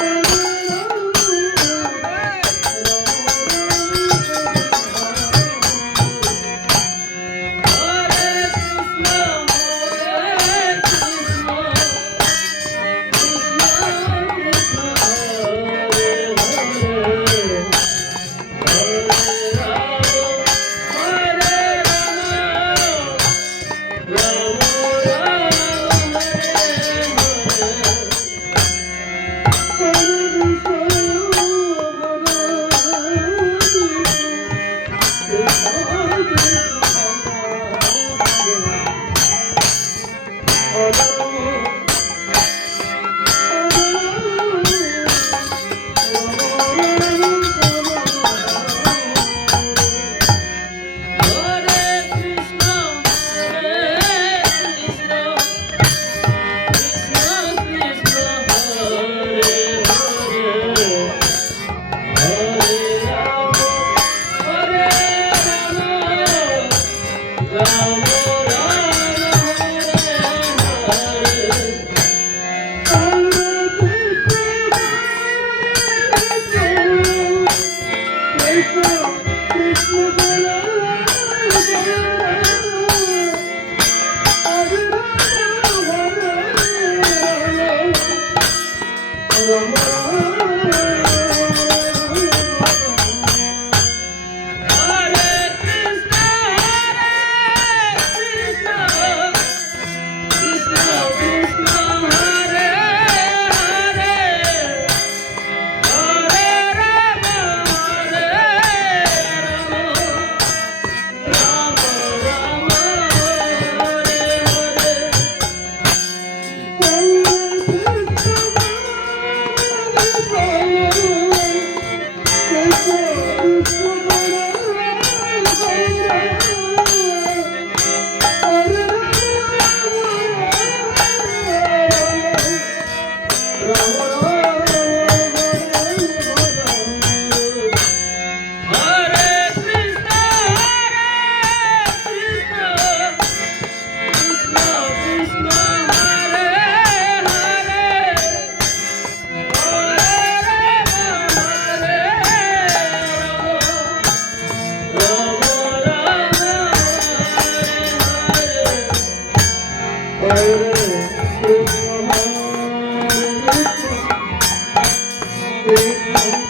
Thank you. Música